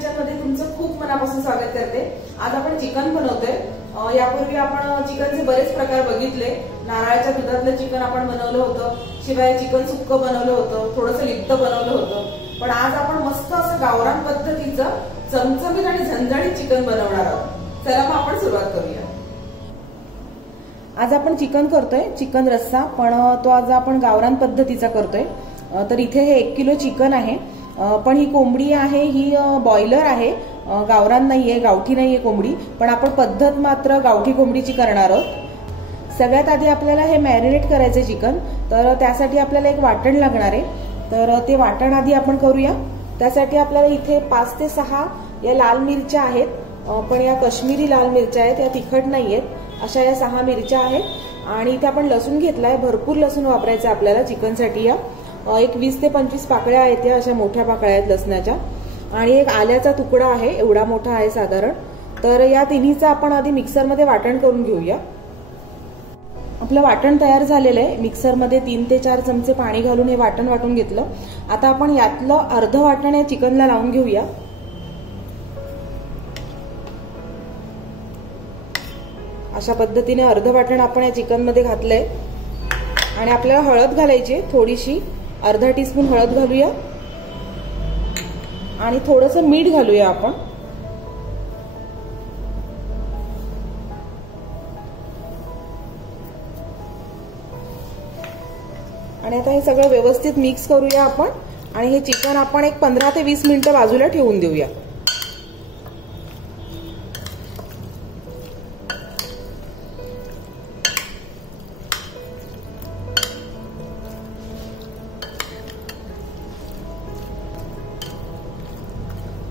Kitchen मध्ये तुमचं खूप मनापासून स्वागत करते। आज आपण चिकन बनवतोय। यापूर्वी आपण चिकनचे बरेच प्रकार बघितले। नारळाच्या दुधातलं चिकन आपण बनवलं होतं, शिवाय चिकन सुक्क बनवलं होतं, थोडंसं लिप्त बनवलं होतं। पण आज आपण मस्त असं गावरान पद्धतीचं चमचमीत आणि झणझणीत चिकन बनवणार आहोत। चला मग आपण सुरुवात करूया। आज आपण चिकन करतोय, चिकन रस्सा, पण तो आज आपण गावरान पद्धतीचा करतोय। तर इथे हे 1 किलो चिकन आहे, पण ही कोंबडी आहे, ही बॉयलर आहे, गावरान नाहीये, गावठी नाहीये कोंबडी, पण आपण पद्धत मात्र गावठी कोंबडीची करणार आहोत। सगळ्यात आधी आपल्याला हे मॅरिनेट करायचे चिकन, तर त्यासाठी आपल्याला एक वाटण लागणार आहे। तर ते वाटण आधी आपण करूया। त्यासाठी आपल्याला इथे 5 ते 6 या लाल मिरच्या आहेत, पण या काश्मीरी लाल मिरच्या आहेत, या तिखट नाहीयेत। अशा या 6 मिरच्या आहेत आणि इथे आपण लसूण घेतलाय, भरपूर लसूण वापरायचं आपल्याला चिकनसाठी। या एक 20 ते 25 पाकळ्या आहेत, या अशा मोठ्या पाकळ्या आहेत लसणाच्या, आणि एक आल्याचा तुकडा आहे, एवढा मोठा आहे साधारण। तर या तिन्हीचं आपण आधी मिक्सरमध्ये वाटण करून घेऊया। आपलं वाटण तयार झालेलं आहे। मिक्सरमध्ये 3 ते 4 चमचे पाणी घालून हे वाटण वाटून घेतलं। आता आपण यातलं अर्ध वाटण या चिकनला लावून घेऊया। अशा पद्धतीने अर्ध वाटण आपण या चिकन मध्ये घातलंय आणि आपल्याला हळद घालायची थोडीशी, अर्धा टीस्पून हळद घालूया आणि थोडंसं मीठ घालूया आपण। आणि आता हे सगळं व्यवस्थित मिक्स करूया आपण आणि हे चिकन आपण एक 15 ते 20 मिनिटं बाजूला ठेवून देऊया।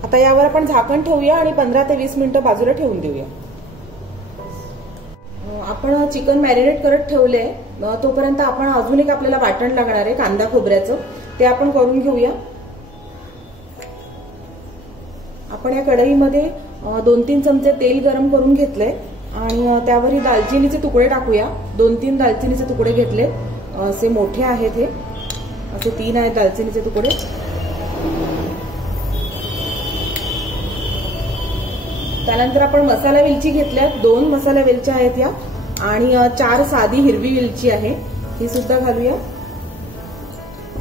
आता यावर आपण झाकण ठेवूया आणि 15 ते 20 मिनिटं बाजूला ठेवून देऊया। आपण चिकन मॅरिनेट करत ठेवले, तोपर्यंत आपण अजून एक आपल्याला वाटण लागणार आहे कांदा खोबऱ्याचं, ते आपण करून घेऊया। आपण या कढईमध्ये 2-3 चमचे तेल गरम करून घेतलंय आणि त्यावर ही दालचिनीचे तुकडे टाकूया। 2-3 दालचिनीचे तुकडे घेतले, असे मोठे आहेत, हे असे 3 आहेत दालचिनीचे तुकडे। त्यानंतर आपण मसाला वेलची घेतल्यात, 2 मसाला वेलच्या आहेत या, आणि 4 साधी हिरवी वेलची आहे, ही सुद्धा घालूया।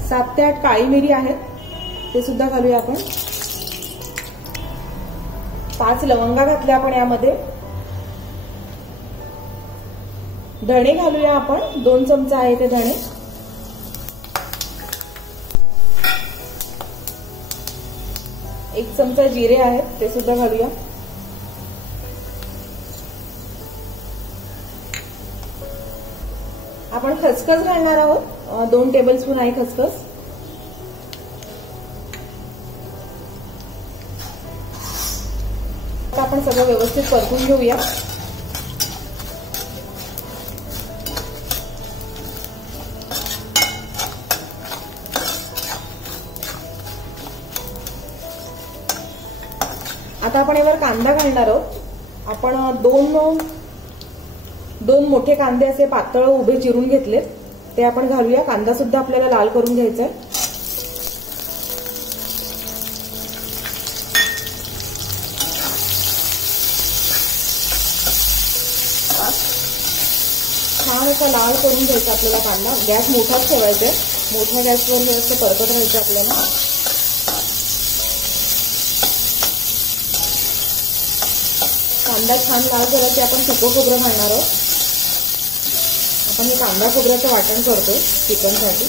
7 ते 8 काळी मिरी आहेत, ते सुद्धा घालूया आपण। 5 लवंगा घातल्या आपण यामध्ये। धणे घालूया आपण, 2 चमचे आहे ते धणे। एक चमचा जिरे आहेत, ते सुद्धा घालूया। आपण खसखस घालणार आहोत, 2 टेबलस्पून आहे खसखस। आता आपण सगळं व्यवस्थित परतून घेऊया। आता आपण यावर कांदा घालणार आहोत। आपण दोन मोठे कांदे असे पातळ उभे चिरून घेतले, ते आपण घालूया। कांदा सुद्धा आपल्याला लाल करून घ्यायचा आहे। छान असा लाल करून घ्यायचा आपल्याला कांदा। गॅस मोठाच ठेवायचा आहे, मोठ्या गॅसवर हे असं परतत राहायचं आपल्याला। कांदा छान लाल झाला की आपण सुकं खोबरं घालणार आहोत। आपण हे कांदा खोबऱ्याचं वाटण करतोय चिकनसाठी।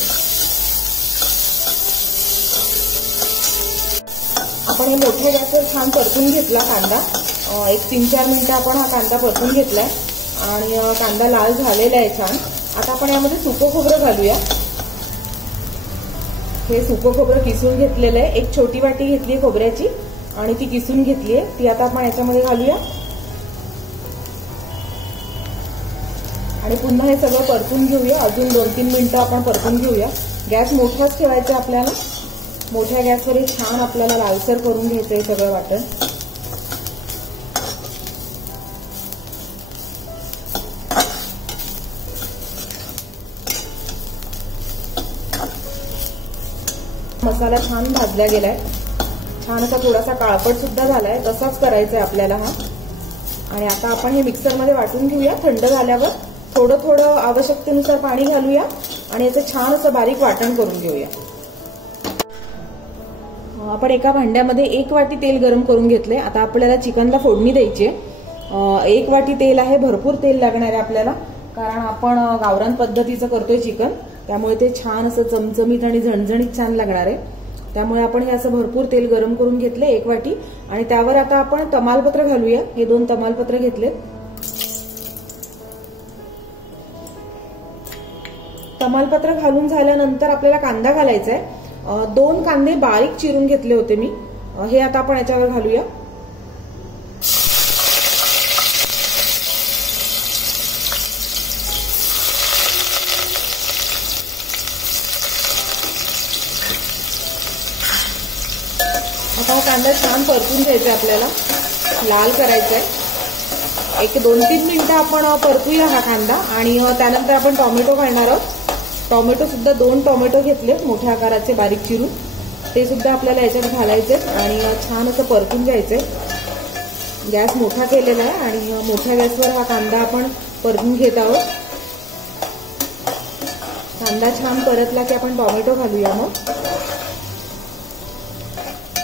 आपण हे मोठ्या गॅसवर छान परतून घेतला कांदा, एक 3-4 मिनिटं आपण हा कांदा परतून घेतलाय आणि कांदा लाल झालेला आहे छान। आता आपण यामध्ये सुकं खोबरं घालूया। हे सुकं खोबरं किसून घेतलेलं आहे, एक छोटी वाटी घेतली आहे खोबऱ्याची आणि ती किसून घेतली आहे, ती आता आपण याच्यामध्ये घालूया आणि पुन्हा हे सगळं परतून घेऊया। अजून 2-3 मिनिटं आपण परतून घेऊया। गॅस मोठाच ठेवायचा आपल्याला, मोठ्या गॅसवर हे छान आपल्याला लालसर करून घ्यायचं आहे सगळं वाटण। मसाला छान भाजला गेलाय, छान असा थोडासा काळपट सुद्धा झालाय, तसाच करायचा आहे आपल्याला हा. आणि आता आपण हे मिक्सरमध्ये वाटून घेऊया. थंड झाल्यावर थोडं थोडं आवश्यकतेनुसार पाणी घालूया आणि याचं छान असं बारीक वाटण करून घेऊया. आपण एका भांड्यामध्ये 1 वाटी तेल गरम करून घेतले. आता आपल्याला चिकनला फोडणी द्यायची आहे. 1 वाटी तेल आहे, भरपूर तेल लागणार आहे आपल्याला, कारण आपण गावरान पद्धतीचं करतोय चिकन, त्यामुळे ते छान असं चमचमीत आणि झणझणीत छान लागणार आहे. त्यामुळे आपण हे असं भरपूर तेल गरम करून घेतले 1 वाटी. आणि त्यावर आता आपण तमालपत्र घालूया. हे 2 तमालपत्र घेतले. तमालपत्र घालून झाल्यानंतर आपल्याला कांदा घालायचा आहे. 2 कांदे बारीक चिरून घेतले होते मी, हे आता आपण याच्यावर घालूया. आता हा कांदा छान परतून घ्यायचा आपल्याला, लाल करायचा आहे. 1-2-3 मिनिटं आपण परतूया हा कांदा. आणि त्यानंतर आपण टोमॅटो घालणार आहोत. टोमॅटो सुद्धा 2 टोमॅटो घेतले मोठ्या आकाराचे बारीक चिरून, ते सुद्धा आपल्याला याच्यात घालायचे आणि छान असं परतून घ्यायचंय. गॅस मोठा केलेला आहे आणि मोठ्या गॅसवर हा कांदा आपण परतून घेत आहोत. कांदा छान परतला की आपण टोमॅटो घालूया. मग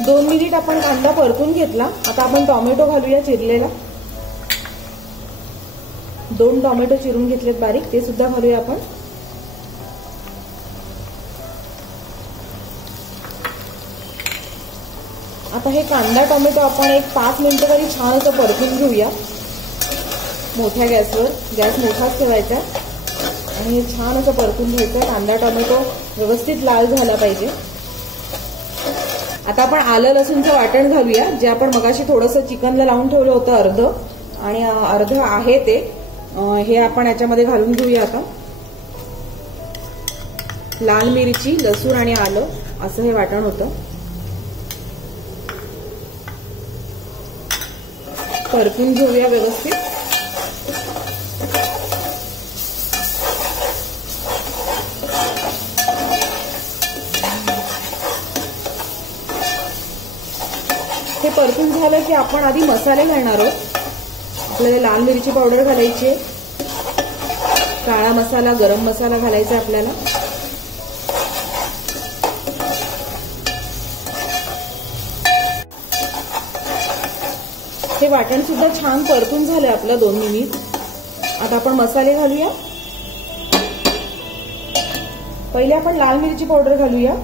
2 मिनिट आपण कांदा परतून घेतला. आता आपण टोमॅटो घालूया चिरलेला. 2 टोमॅटो चिरून घेतलेत बारीक, ते सुद्धा घालूया आपण. आता हे कांदा टोमॅटो आपण 5 मिनिटं तरी छान असं परतून घेऊया मोठ्या गॅसवर. गॅस मोठाच ठेवायचा आणि हे छान असं परतून घ्यायचं. कांदा टोमॅटो व्यवस्थित लाल झाला पाहिजे. आता आपण आलं लसूणचं वाटण घालूया, जे आपण मगाशी थोडंसं चिकनला लावून ठेवलं होतं अर्ध, आणि अर्ध आहे ते, हे आपण याच्यामध्ये घालून घेऊया. आता लाल मिरची, लसूण आणि आलं असं हे वाटण होतं. परतून घेऊया व्यवस्थित. हे परतून झालं की आपण आधी मसाले घालणार आहोत. आपल्याला लाल मिरची पावडर घालायची, काळा मसाला, गरम मसाला घालायचा आपल्याला. हे वाटण सुद्धा छान परतून झालंय आपलं 2 मिनिट. आता आपण मसाले घालूया. पहिले आपण लाल मिरची पावडर घालूया.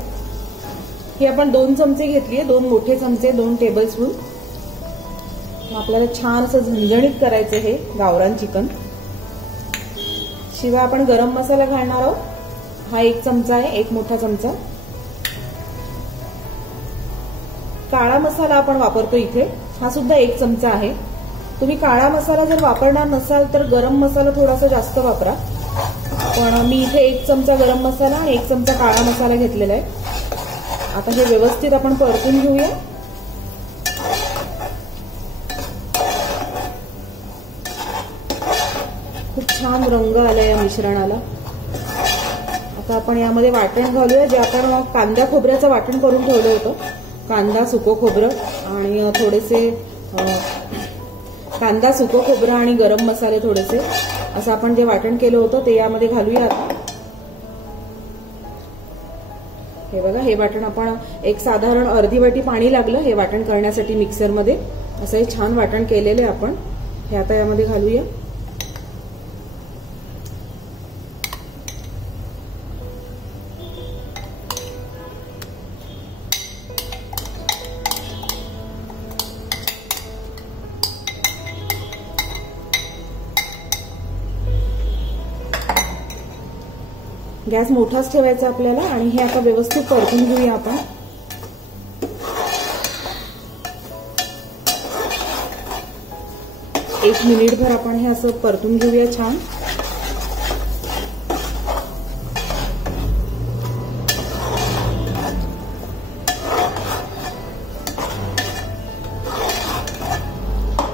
ही आपण 2 चमचे घेतलीये, 2 मोठे चमचे, 2 टेबलस्पून. आपल्याला छान असं झणझणीत करायचं हे गावरान चिकन. शिवाय आपण गरम मसाला घालणार आहोत. हा 1 चमचा आहे, 1 मोठा चमचा. काळा मसाला आपण वापरतो इथे, हा सुद्धा 1 चमचा आहे. तुम्ही काळा मसाला जर वापरणार नसाल तर गरम मसाला थोडासा जास्त वापरा, पण मी इथे 1 चमचा गरम मसाला आणि 1 चमचा काळा मसाला घेतलेला आहे. आता हे व्यवस्थित आपण परतून घेऊया. खूप छान रंग आला या मिश्रणाला. आता आपण यामध्ये वाटण घालूया, जे आपण कांदा खोबऱ्याचं वाटण करून ठेवलं होतं. कांदा, सुकं खोबरं आणि थोडेसे कांदा, सुकं खोबरं आणि गरम मसाले थोडेसे, असं आपण जे वाटण केलं होतं ते यामध्ये घालूया. हे बघा, हे वाटण आपण साधारण अर्धी वाटी पाणी लागलं हे वाटण करण्यासाठी मिक्सरमध्ये. असं हे छान वाटण केलेलं आहे आपण. हे आता यामध्ये घालूया. गॅस मोठाच ठेवायचा आपल्याला आणि हे आता व्यवस्थित परतून घेऊया आपण. एक मिनिटभर आपण हे असं परतून घेऊया छान.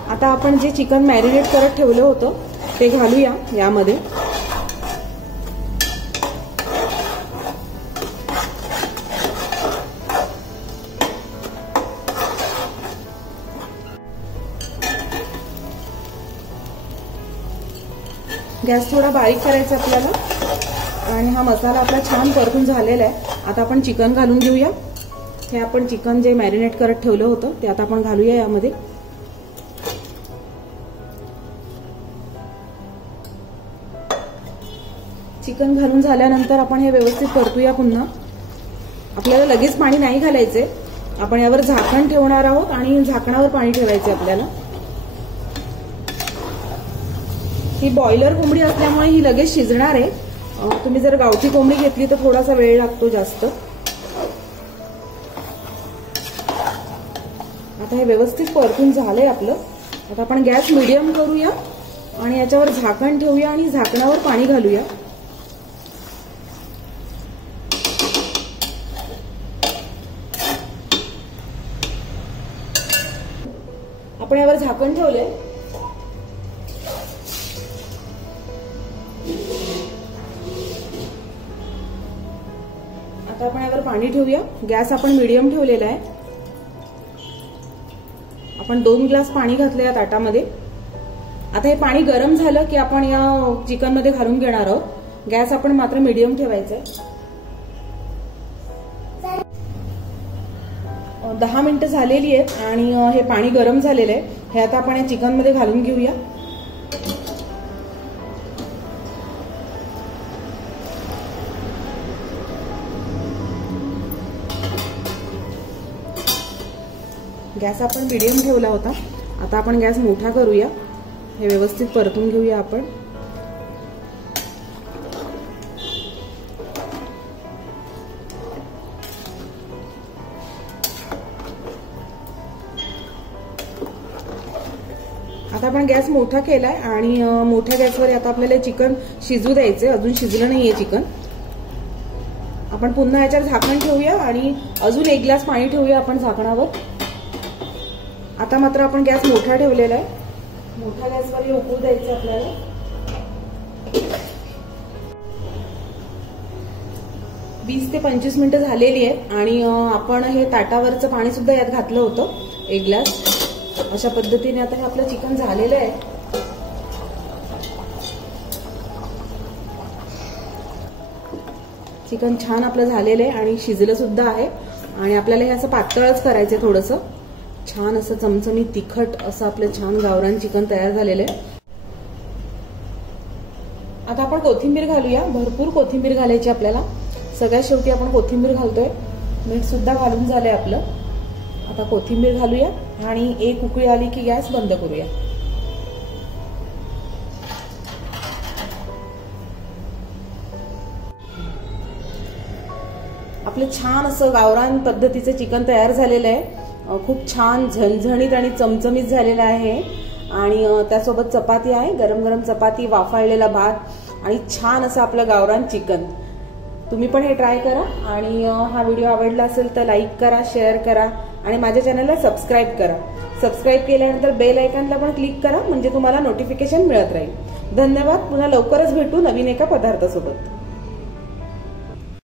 आता आपण जे चिकन मॅरिनेट करत ठेवलं होतं ते घालूया यामध्ये. गॅस थोडा बारीक करायचा आपल्याला आणि हा मसाला आपला छान परतून झालेला आहे. आता आपण चिकन घालून घेऊया. हे आपण चिकन जे मॅरिनेट करत ठेवलं होतं ते आता आपण घालूया यामध्ये. चिकन घालून झाल्यानंतर आपण हे व्यवस्थित परतूया पुन्हा. आपल्याला लगेच पाणी नाही घालायचे, आपण यावर झाकण ठेवणार आहोत आणि झाकणावर पाणी ठेवायचे आपल्याला. ही बॉयलर कोंबडी असल्यामुळे ही लगेच शिजणार आहे. तुम्ही जर गावठी कोंबडी घेतली तर थोडासा वेळ लागतो जास्त. आता हे व्यवस्थित परतून झालंय आपलं. आता आपण गॅस मीडियम करूया आणि याच्यावर झाकण ठेवूया आणि झाकणावर पाणी घालूया. आपण यावर झाकण ठेवलंय. आता आपण यावर पाणी ठेवूया. गॅस आपण मीडियम ठेवलेला आहे. आपण 2 ग्लास पाणी घातले या ताटामध्ये. आता हे पाणी गरम झालं की आपण या चिकन मध्ये घालून घेणार आहोत. गॅस आपण मात्र मीडियम ठेवायचा आहे. 10 मिनिटं झालेली आहेत आणि हे पाणी गरम झालेलं आहे. हे आता आपण या चिकन मध्ये घालून घेऊया. गॅस आपण मीडियम ठेवला होता. आता आपण गॅस मोठा करूया. हे व्यवस्थित परतून घेऊया आपण. आता आपण गॅस मोठा केलाय आणि मोठ्या गॅसवर आता आपल्याला चिकन शिजू द्यायचंय. अजून शिजलं नाहीये चिकन. आपण पुन्हा याच्यावर झाकण ठेवूया आणि अजून 1 ग्लास पाणी ठेवूया आपण झाकणावर. आता मात्र आपण गॅस मोठा ठेवलेला आहे. मोठ्या गॅसवर हे उकळू द्यायचं आपल्याला. वीस ते 25 मिनिटं झालेली आहेत आणि आपण हे ताटावरचं पाणी सुद्धा यात घातलं होतं 1 ग्लास. अशा पद्धतीने आता हे आपलं चिकन झालेलं आहे. चिकन छान आपलं झालेलं आहे आणि शिजलं सुद्धा आहे. आणि आपल्याला हे असं पातळच करायचंय थोडंसं. छान असं चमचमीत तिखट असं आपलं छान गावरान चिकन तयार झालेलं आहे. आता आपण कोथिंबीर घालूया. भरपूर कोथिंबीर घालायची आपल्याला. सगळ्यात शेवटी आपण कोथिंबीर घालतोय. मीठ सुद्धा घालून झालंय आपलं. आता कोथिंबीर घालूया आणि 1 उकळी आली की गॅस बंद करूया. आपलं छान असं गावरान पद्धतीचं चिकन तयार झालेलं आहे. खूप छान झणझणीत आणि चमचमीत झालेला आहे. आणि त्यासोबत चपाती आहे. गरम गरम चपाती, वाफाळलेला भात आणि छान असं आपलं गावरान चिकन. तुम्ही पण हे ट्राय करा. आणि हा व्हिडिओ आवडला असेल तर लाईक करा, शेअर करा आणि माझ्या चॅनलला सबस्क्राईब करा. सबस्क्राईब केल्यानंतर बेल आयकॉनला पण क्लिक करा म्हणजे तुम्हाला नोटिफिकेशन मिळत राहील. धन्यवाद. पुन्हा लवकरच भेटू नवीन एका पदार्थासोबत.